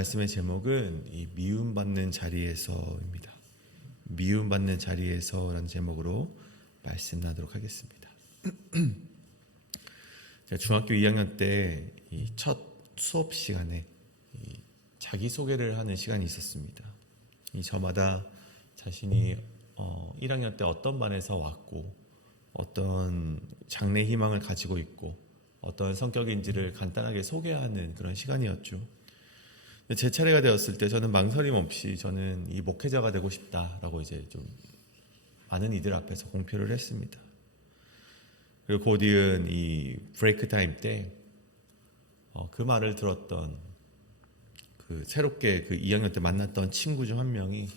말씀의 제목은 이 미움받는 자리에서입니다. 미움받는 자리에서라는 제목으로 말씀 나누도록 하겠습니다. 제가 중학교 2학년 때 이 첫 수업 시간에 자기소개를 하는 시간이 있었습니다. 저마다 자신이 1학년 때 어떤 반에서 왔고 어떤 장래 희망을 가지고 있고 어떤 성격인지를 간단하게 소개하는 그런 시간이었죠. 제 차례가 되었을 때 저는 망설임 없이 저는 이 목회자가 되고 싶다라고 이제 좀 많은 이들 앞에서 공표를 했습니다. 그리고 곧 이은 이 브레이크 타임 때 그 말을 들었던 그 새롭게 그 2학년 때 만났던 친구 중 한 명이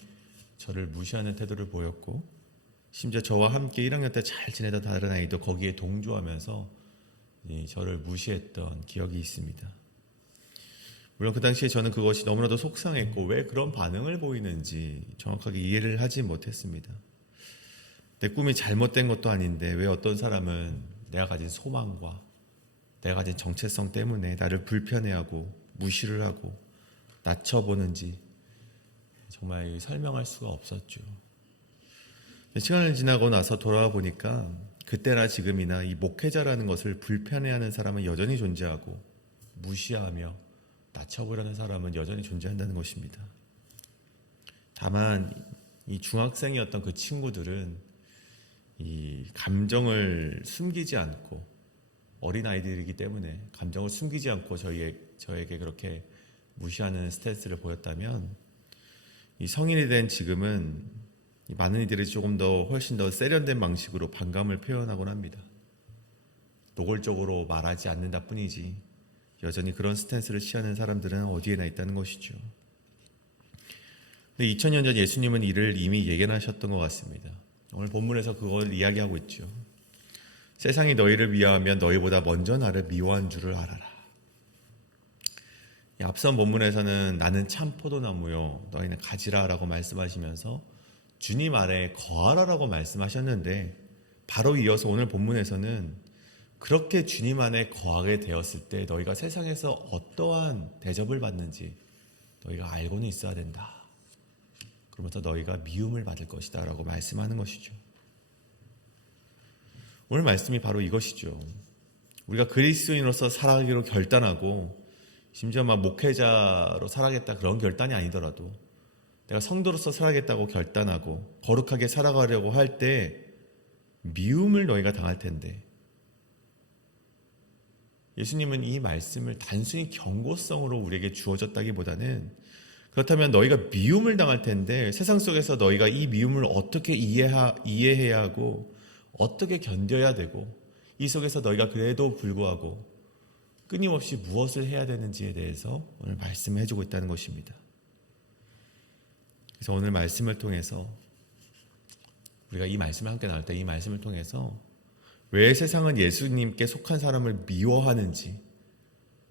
저를 무시하는 태도를 보였고, 심지어 저와 함께 1학년 때 잘 지내던 다른 아이도 거기에 동조하면서 저를 무시했던 기억이 있습니다. 물론 그 당시에 저는 그것이 너무나도 속상했고 왜 그런 반응을 보이는지 정확하게 이해를 하지 못했습니다. 내 꿈이 잘못된 것도 아닌데 왜 어떤 사람은 내가 가진 소망과 내가 가진 정체성 때문에 나를 불편해하고 무시를 하고 낮춰보는지 정말 설명할 수가 없었죠. 시간을 지나고 나서 돌아와 보니까 그때나 지금이나 이 목회자라는 것을 불편해하는 사람은 여전히 존재하고 무시하며 낮춰보려는 사람은 여전히 존재한다는 것입니다. 다만 이 중학생이었던 그 친구들은 이 감정을 숨기지 않고, 어린아이들이기 때문에 감정을 숨기지 않고 저에게 그렇게 무시하는 스탠스를 보였다면, 이 성인이 된 지금은 많은 이들이 조금 더 훨씬 더 세련된 방식으로 반감을 표현하곤 합니다. 노골적으로 말하지 않는다 뿐이지 여전히 그런 스탠스를 취하는 사람들은 어디에나 있다는 것이죠. 근데 2000년 전 예수님은 이를 이미 예견하셨던 것 같습니다. 오늘 본문에서 그걸 이야기하고 있죠. 세상이 너희를 미워하면 너희보다 먼저 나를 미워한 줄을 알아라. 앞선 본문에서는 나는 참 포도나무요 너희는 가지라 라고 말씀하시면서 주님 아래에 거하라라고 말씀하셨는데, 바로 이어서 오늘 본문에서는 그렇게 주님 안에 거하게 되었을 때 너희가 세상에서 어떠한 대접을 받는지 너희가 알고는 있어야 된다. 그러면서 너희가 미움을 받을 것이다 라고 말씀하는 것이죠. 오늘 말씀이 바로 이것이죠. 우리가 그리스도인으로서 살아가기로 결단하고, 심지어 막 목회자로 살아가겠다 그런 결단이 아니더라도 내가 성도로서 살아가겠다고 결단하고 거룩하게 살아가려고 할 때 미움을 너희가 당할 텐데, 예수님은 이 말씀을 단순히 경고성으로 우리에게 주어졌다기보다는 그렇다면 너희가 미움을 당할 텐데 세상 속에서 너희가 이 미움을 어떻게 이해해야 하고 어떻게 견뎌야 되고 이 속에서 너희가 그래도 불구하고 끊임없이 무엇을 해야 되는지에 대해서 오늘 말씀해 주고 있다는 것입니다. 그래서 오늘 말씀을 통해서 우리가 이 말씀을 함께 나눌 때 이 말씀을 통해서 왜 세상은 예수님께 속한 사람을 미워하는지,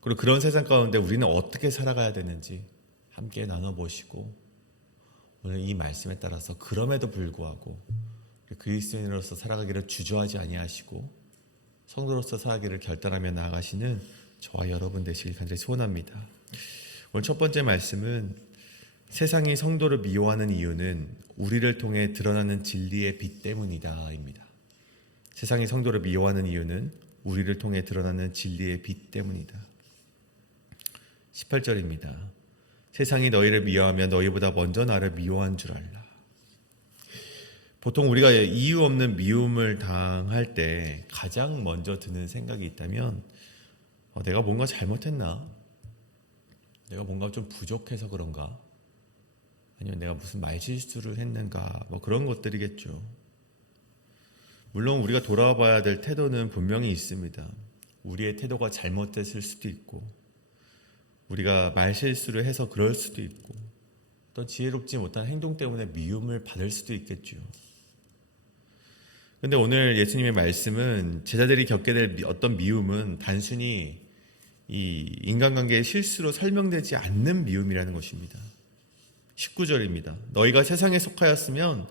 그리고 그런 세상 가운데 우리는 어떻게 살아가야 되는지 함께 나눠보시고, 오늘 이 말씀에 따라서 그럼에도 불구하고 그리스도인으로서 살아가기를 주저하지 아니하시고 성도로서 살아가기를 결단하며 나아가시는 저와 여러분 되시길 간절히 소원합니다. 오늘 첫 번째 말씀은 세상이 성도를 미워하는 이유는 우리를 통해 드러나는 진리의 빛 때문이다 입니다. 세상이 성도를 미워하는 이유는 우리를 통해 드러나는 진리의 빛 때문이다. 18절입니다. 세상이 너희를 미워하면 너희보다 먼저 나를 미워한 줄 알라. 보통 우리가 이유 없는 미움을 당할 때 가장 먼저 드는 생각이 있다면 내가 뭔가 잘못했나? 내가 뭔가 좀 부족해서 그런가? 아니면 내가 무슨 말실수를 했는가? 그런 것들이겠죠. 물론 우리가 돌아와 봐야 될 태도는 분명히 있습니다. 우리의 태도가 잘못됐을 수도 있고, 우리가 말실수를 해서 그럴 수도 있고, 또 지혜롭지 못한 행동 때문에 미움을 받을 수도 있겠죠. 그런데 오늘 예수님의 말씀은 제자들이 겪게 될 어떤 미움은 단순히 이 인간관계의 실수로 설명되지 않는 미움이라는 것입니다. 19절입니다. 너희가 세상에 속하였으면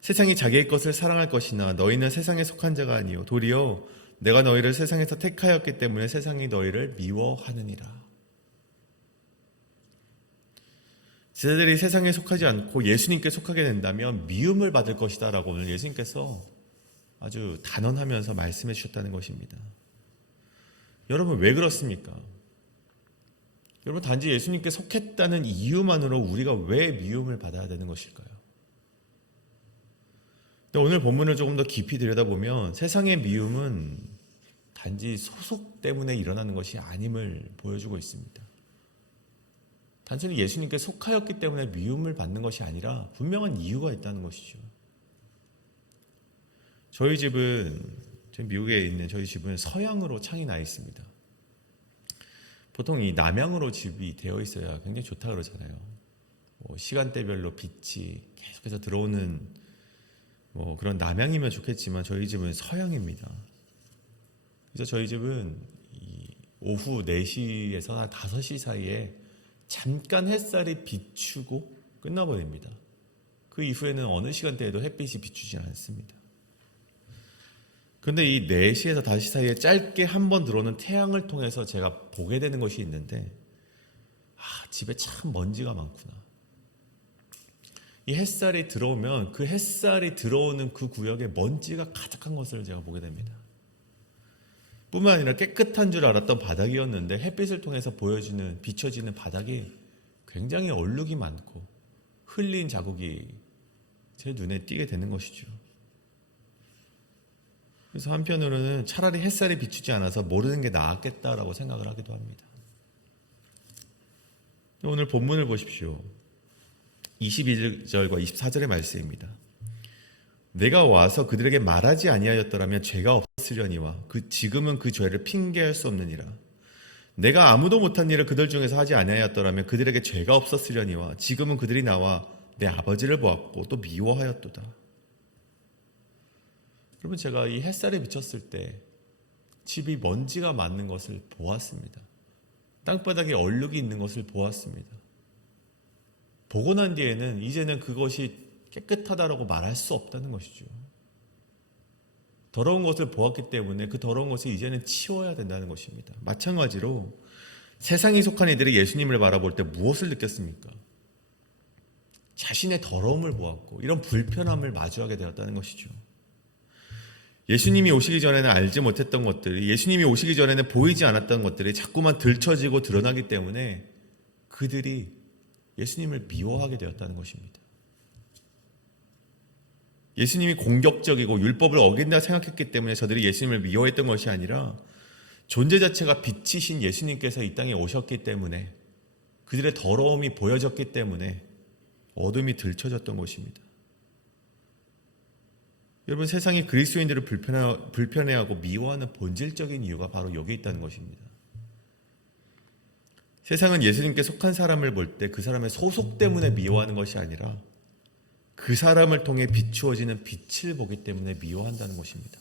세상이 자기의 것을 사랑할 것이나 너희는 세상에 속한 자가 아니요 도리어 내가 너희를 세상에서 택하였기 때문에 세상이 너희를 미워하느니라. 제자들이 세상에 속하지 않고 예수님께 속하게 된다면 미움을 받을 것이다 라고 오늘 예수님께서 아주 단언하면서 말씀해 주셨다는 것입니다. 여러분 왜 그렇습니까? 여러분 단지 예수님께 속했다는 이유만으로 우리가 왜 미움을 받아야 되는 것일까요? 근데 오늘 본문을 조금 더 깊이 들여다보면 세상의 미움은 단지 소속 때문에 일어나는 것이 아님을 보여주고 있습니다. 단순히 예수님께 속하였기 때문에 미움을 받는 것이 아니라 분명한 이유가 있다는 것이죠. 저희 미국에 있는 저희 집은 서양으로 창이 나 있습니다. 보통 이 남향으로 집이 되어 있어야 굉장히 좋다 그러잖아요. 시간대별로 빛이 계속해서 들어오는 그런 남향이면 좋겠지만 저희 집은 서양입니다. 그래서 저희 집은 오후 4시에서 한 5시 사이에 잠깐 햇살이 비추고 끝나버립니다. 그 이후에는 어느 시간대에도 햇빛이 비추지 않습니다. 그런데 이 4시에서 5시 사이에 짧게 한 번 들어오는 태양을 통해서 제가 보게 되는 것이 있는데 집에 참 먼지가 많구나. 이 햇살이 들어오면 그 햇살이 들어오는 그 구역에 먼지가 가득한 것을 제가 보게 됩니다. 뿐만 아니라 깨끗한 줄 알았던 바닥이었는데 햇빛을 통해서 비춰지는 바닥이 굉장히 얼룩이 많고 흘린 자국이 제 눈에 띄게 되는 것이죠. 그래서 한편으로는 차라리 햇살이 비추지 않아서 모르는 게 나았겠다라고 생각을 하기도 합니다. 오늘 본문을 보십시오. 22절과 24절의 말씀입니다. 내가 와서 그들에게 말하지 아니하였더라면 죄가 없으려니와 지금은 그 죄를 핑계할 수 없느니라. 내가 아무도 못한 일을 그들 중에서 하지 아니하였더라면 그들에게 죄가 없었으려니와 지금은 그들이 나와 내 아버지를 보았고 또 미워하였도다. 여러분 제가 이 햇살에 비쳤을 때 집이 먼지가 많은 것을 보았습니다. 땅바닥에 얼룩이 있는 것을 보았습니다. 보고 난 뒤에는 이제는 그것이 깨끗하다라고 말할 수 없다는 것이죠. 더러운 것을 보았기 때문에 그 더러운 것을 이제는 치워야 된다는 것입니다. 마찬가지로 세상에 속한 이들이 예수님을 바라볼 때 무엇을 느꼈습니까? 자신의 더러움을 보았고 이런 불편함을 마주하게 되었다는 것이죠. 예수님이 오시기 전에는 알지 못했던 것들이, 예수님이 오시기 전에는 보이지 않았던 것들이 자꾸만 들춰지고 드러나기 때문에 그들이 예수님을 미워하게 되었다는 것입니다. 예수님이 공격적이고 율법을 어긴다 생각했기 때문에 저들이 예수님을 미워했던 것이 아니라 존재 자체가 빛이신 예수님께서 이 땅에 오셨기 때문에 그들의 더러움이 보여졌기 때문에 어둠이 들춰졌던 것입니다. 여러분 세상이 그리스도인들을 불편해하고 미워하는 본질적인 이유가 바로 여기 있다는 것입니다. 세상은 예수님께 속한 사람을 볼 때 그 사람의 소속 때문에 미워하는 것이 아니라 그 사람을 통해 비추어지는 빛을 보기 때문에 미워한다는 것입니다.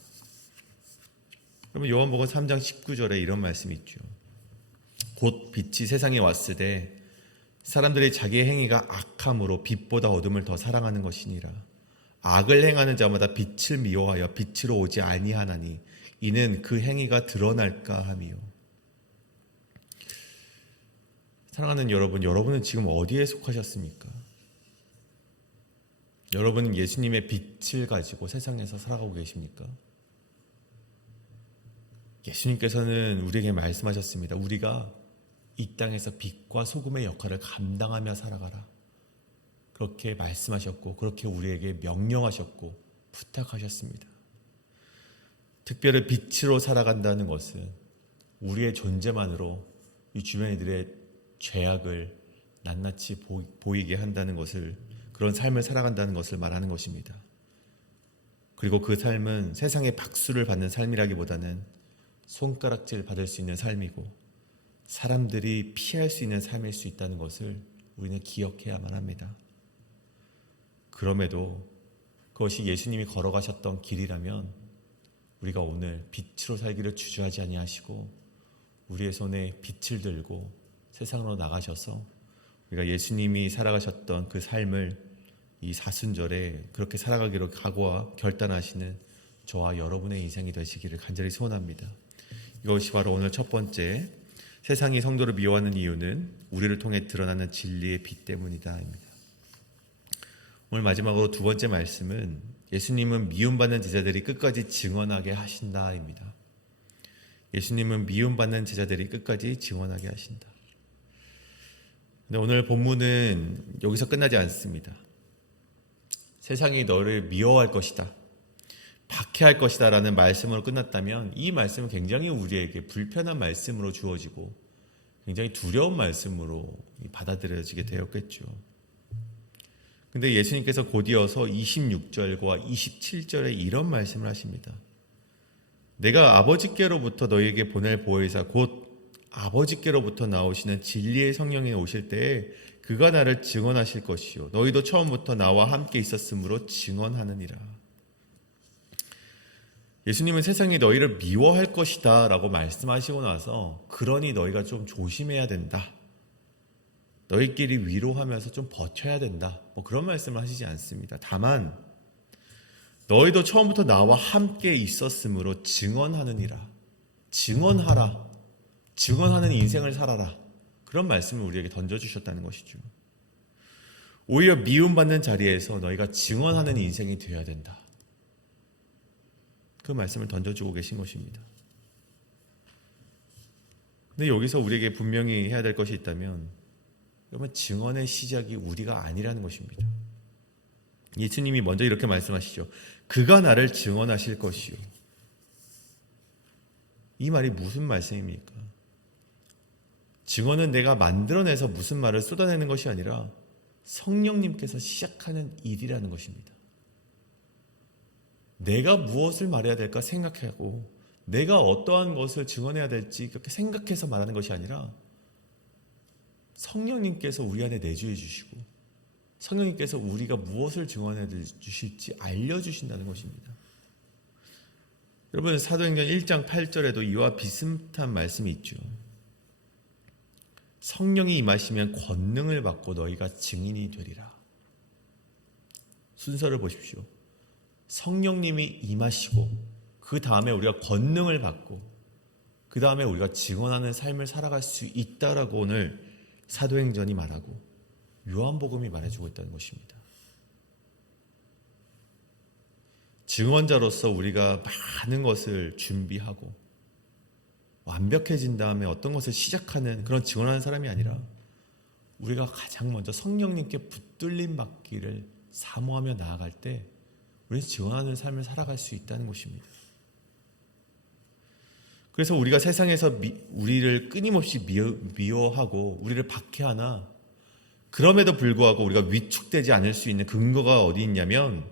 여러분 요한복음 3장 19절에 이런 말씀이 있죠. 곧 빛이 세상에 왔으되 사람들이 자기의 행위가 악함으로 빛보다 어둠을 더 사랑하는 것이니라. 악을 행하는 자마다 빛을 미워하여 빛으로 오지 아니하나니 이는 그 행위가 드러날까 함이요. 사랑하는 여러분, 여러분은 지금 어디에 속하셨습니까? 여러분은 예수님의 빛을 가지고 세상에서 살아가고 계십니까? 예수님께서는 우리에게 말씀하셨습니다. 우리가 이 땅에서 빛과 소금의 역할을 감당하며 살아가라. 그렇게 말씀하셨고 그렇게 우리에게 명령하셨고 부탁하셨습니다. 특별히 빛으로 살아간다는 것은 우리의 존재만으로 이 주변인들의 죄악을 낱낱이 보이게 한다는 것을, 그런 삶을 살아간다는 것을 말하는 것입니다. 그리고 그 삶은 세상의 박수를 받는 삶이라기보다는 손가락질 받을 수 있는 삶이고 사람들이 피할 수 있는 삶일 수 있다는 것을 우리는 기억해야만 합니다. 그럼에도 그것이 예수님이 걸어가셨던 길이라면 우리가 오늘 빛으로 살기를 주저하지 아니하시고 우리의 손에 빛을 들고 세상으로 나가셔서 우리가 예수님이 살아가셨던 그 삶을 이 사순절에 그렇게 살아가기로 각오와 결단하시는 저와 여러분의 인생이 되시기를 간절히 소원합니다. 이것이 바로 오늘 첫 번째 세상이 성도를 미워하는 이유는 우리를 통해 드러나는 진리의 빛 때문이다입니다. 오늘 마지막으로 두 번째 말씀은 예수님은 미움받는 제자들이 끝까지 증언하게 하신다입니다. 예수님은 미움받는 제자들이 끝까지 증언하게 하신다. 근데 오늘 본문은 여기서 끝나지 않습니다. 세상이 너를 미워할 것이다, 박해할 것이다 라는 말씀으로 끝났다면 이 말씀은 굉장히 우리에게 불편한 말씀으로 주어지고 굉장히 두려운 말씀으로 받아들여지게 되었겠죠. 근데 예수님께서 곧이어서 26절과 27절에 이런 말씀을 하십니다. 내가 아버지께로부터 너희에게 보낼 보혜사 곧 아버지께로부터 나오시는 진리의 성령이 오실 때에 그가 나를 증언하실 것이요 너희도 처음부터 나와 함께 있었으므로 증언하느니라. 예수님은 세상이 너희를 미워할 것이다 라고 말씀하시고 나서 그러니 너희가 좀 조심해야 된다, 너희끼리 위로하면서 좀 버텨야 된다, 그런 말씀을 하시지 않습니다. 다만 너희도 처음부터 나와 함께 있었으므로 증언하느니라, 증언하라, 증언하는 인생을 살아라, 그런 말씀을 우리에게 던져주셨다는 것이죠. 오히려 미움받는 자리에서 너희가 증언하는 인생이 되어야 된다, 그 말씀을 던져주고 계신 것입니다. 근데 여기서 우리에게 분명히 해야 될 것이 있다면 여러분, 증언의 시작이 우리가 아니라는 것입니다. 예수님이 먼저 이렇게 말씀하시죠. 그가 나를 증언하실 것이요. 이 말이 무슨 말씀입니까? 증언은 내가 만들어내서 무슨 말을 쏟아내는 것이 아니라 성령님께서 시작하는 일이라는 것입니다. 내가 무엇을 말해야 될까 생각하고 내가 어떠한 것을 증언해야 될지 그렇게 생각해서 말하는 것이 아니라 성령님께서 우리 안에 내주해 주시고 성령님께서 우리가 무엇을 증언해 주실지 알려주신다는 것입니다. 여러분, 사도행전 1장 8절에도 이와 비슷한 말씀이 있죠. 성령이 임하시면 권능을 받고 너희가 증인이 되리라. 순서를 보십시오. 성령님이 임하시고 그 다음에 우리가 권능을 받고 그 다음에 우리가 증언하는 삶을 살아갈 수 있다라고 오늘 사도행전이 말하고 요한복음이 말해주고 있다는 것입니다. 증언자로서 우리가 많은 것을 준비하고 완벽해진 다음에 어떤 것을 시작하는 그런 증언하는 사람이 아니라 우리가 가장 먼저 성령님께 붙들림 받기를 사모하며 나아갈 때 우리는 증언하는 삶을 살아갈 수 있다는 것입니다. 그래서 우리가 세상에서 우리를 끊임없이 미워하고 우리를 박해하나 그럼에도 불구하고 우리가 위축되지 않을 수 있는 근거가 어디 있냐면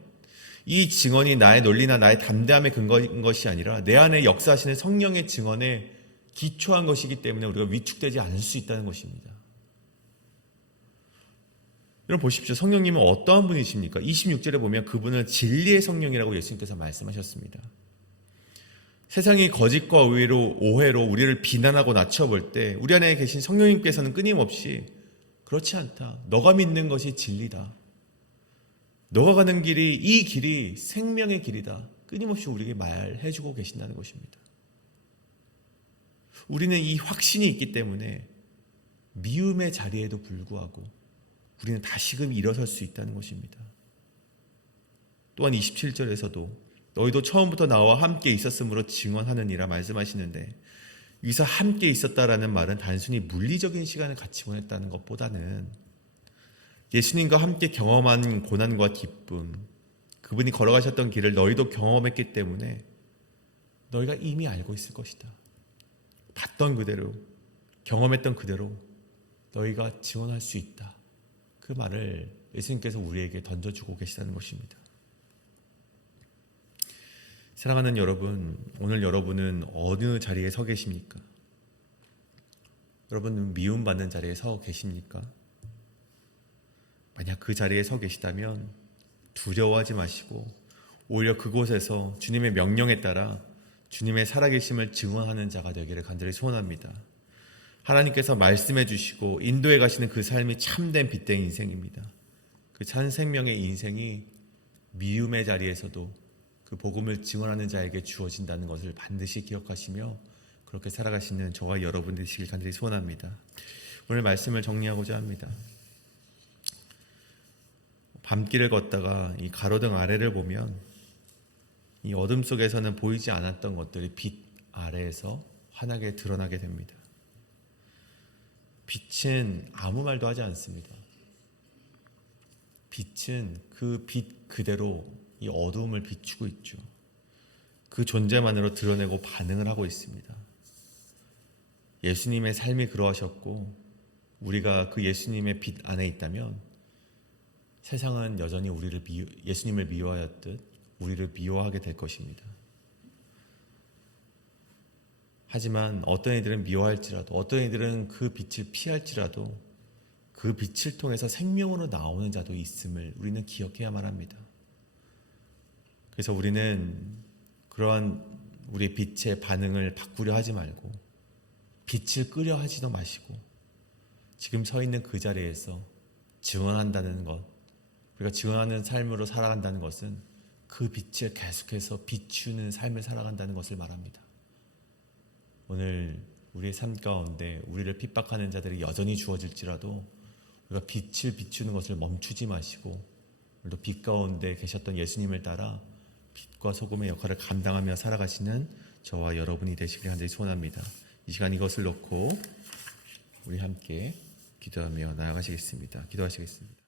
이 증언이 나의 논리나 나의 담대함의 근거인 것이 아니라 내 안에 역사하시는 성령의 증언에 기초한 것이기 때문에 우리가 위축되지 않을 수 있다는 것입니다. 여러분 보십시오. 성령님은 어떠한 분이십니까? 26절에 보면 그분은 진리의 성령이라고 예수님께서 말씀하셨습니다. 세상이 거짓과 오해로 우리를 비난하고 낮춰볼 때 우리 안에 계신 성령님께서는 끊임없이 그렇지 않다, 너가 믿는 것이 진리다, 너가 가는 길이 이 길이 생명의 길이다, 끊임없이 우리에게 말해주고 계신다는 것입니다. 우리는 이 확신이 있기 때문에 미움의 자리에도 불구하고 우리는 다시금 일어설 수 있다는 것입니다. 또한 27절에서도 너희도 처음부터 나와 함께 있었으므로 증언하느니라 말씀하시는데 여기서 함께 있었다라는 말은 단순히 물리적인 시간을 같이 보냈다는 것보다는 예수님과 함께 경험한 고난과 기쁨, 그분이 걸어가셨던 길을 너희도 경험했기 때문에 너희가 이미 알고 있을 것이다. 봤던 그대로, 경험했던 그대로 너희가 증언할 수 있다. 그 말을 예수님께서 우리에게 던져주고 계시다는 것입니다. 사랑하는 여러분, 오늘 여러분은 어느 자리에 서 계십니까? 여러분은 미움받는 자리에 서 계십니까? 만약 그 자리에 서 계시다면 두려워하지 마시고 오히려 그곳에서 주님의 명령에 따라 주님의 살아계심을 증언하는 자가 되기를 간절히 소원합니다. 하나님께서 말씀해 주시고 인도해 가시는 그 삶이 참된 빛된 인생입니다. 그 참 생명의 인생이 미움의 자리에서도 그 복음을 증언하는 자에게 주어진다는 것을 반드시 기억하시며 그렇게 살아가시는 저와 여러분 되시길 간절히 소원합니다. 오늘 말씀을 정리하고자 합니다. 밤길을 걷다가 이 가로등 아래를 보면 이 어둠 속에서는 보이지 않았던 것들이 빛 아래에서 환하게 드러나게 됩니다. 빛은 아무 말도 하지 않습니다. 빛은 그 빛 그대로 이 어두움을 비추고 있죠. 그 존재만으로 드러내고 반응을 하고 있습니다. 예수님의 삶이 그러하셨고 우리가 그 예수님의 빛 안에 있다면 세상은 여전히 예수님을 미워하였듯 우리를 미워하게 될 것입니다. 하지만 어떤 이들은 미워할지라도 어떤 이들은 그 빛을 피할지라도 그 빛을 통해서 생명으로 나오는 자도 있음을 우리는 기억해야만 합니다. 그래서 우리는 그러한 우리의 빛의 반응을 바꾸려 하지 말고 빛을 끄려 하지도 마시고 지금 서 있는 그 자리에서 증언한다는 것, 우리가 증언하는 삶으로 살아간다는 것은 그 빛을 계속해서 비추는 삶을 살아간다는 것을 말합니다. 오늘 우리의 삶 가운데 우리를 핍박하는 자들이 여전히 주어질지라도 우리가 빛을 비추는 것을 멈추지 마시고 오늘도 빛 가운데 계셨던 예수님을 따라 빛과 소금의 역할을 감당하며 살아가시는 저와 여러분이 되시길 간절히 소원합니다. 이 시간 이것을 놓고 우리 함께 기도하며 나아가시겠습니다. 기도하시겠습니다.